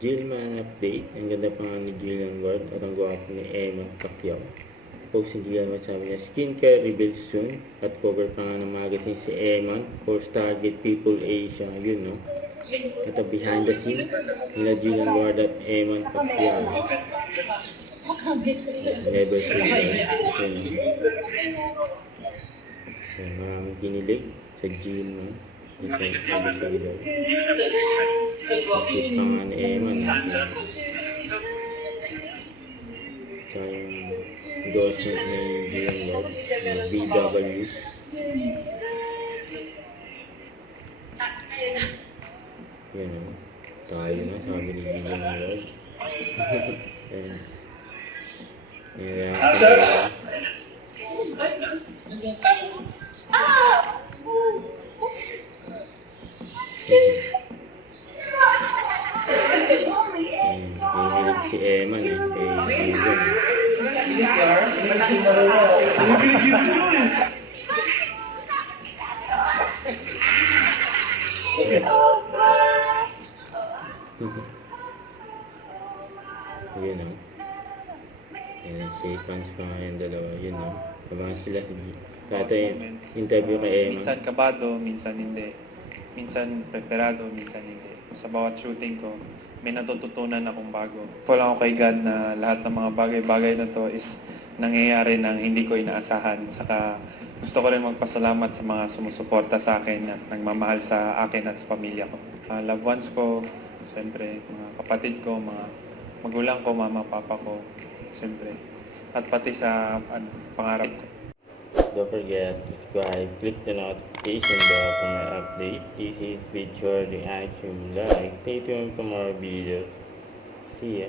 Jillman update. Ang ganda pa nga ni Jillian Ward at ang gwapo ni Emma Pacquiao. Post ni Jillian Ward, sabi niya, skincare reveal soon. At cover pa nga ng magazine si Emma for Target People Asia. Yun, no? Ito behind the scene nila Jillian Ward at Emma Pacquiao. Never say die. Yun, no? So, maraming kinilig sa Jillian. Ito yung sabi sa daw. Kasi pa nga ni Emma natin. Sa yung endorsement ni Jillian Ward na BW. Yan o. Tayo na, sabi ni Jillian Ward. Ayan. Ayan. Hinihilig si Emma eh. Kay Jillian. Yun o. Yan, si fans pa nga yung dalawa. Yun o. Abangan sila si Kata yung interview kay Emma. Minsan kabado, minsan hindi. Minsan preparado, minsan hindi. Sa bawat shooting ko, may natututunan akong bago. Wala ako kay God na lahat ng mga bagay-bagay na to is nangyayari nang hindi ko inaasahan. Saka gusto ko rin magpasalamat sa mga sumusuporta sa akin at nagmamahal sa akin at sa pamilya ko. Loved ones ko, siyempre, mga kapatid ko, mga magulang ko, mama, papa ko, siyempre. At pati sa pangarap ko. Don't forget to subscribe, click the notification bell for my update. This is Victor, the iTunes like. Stay tuned for more videos. See ya.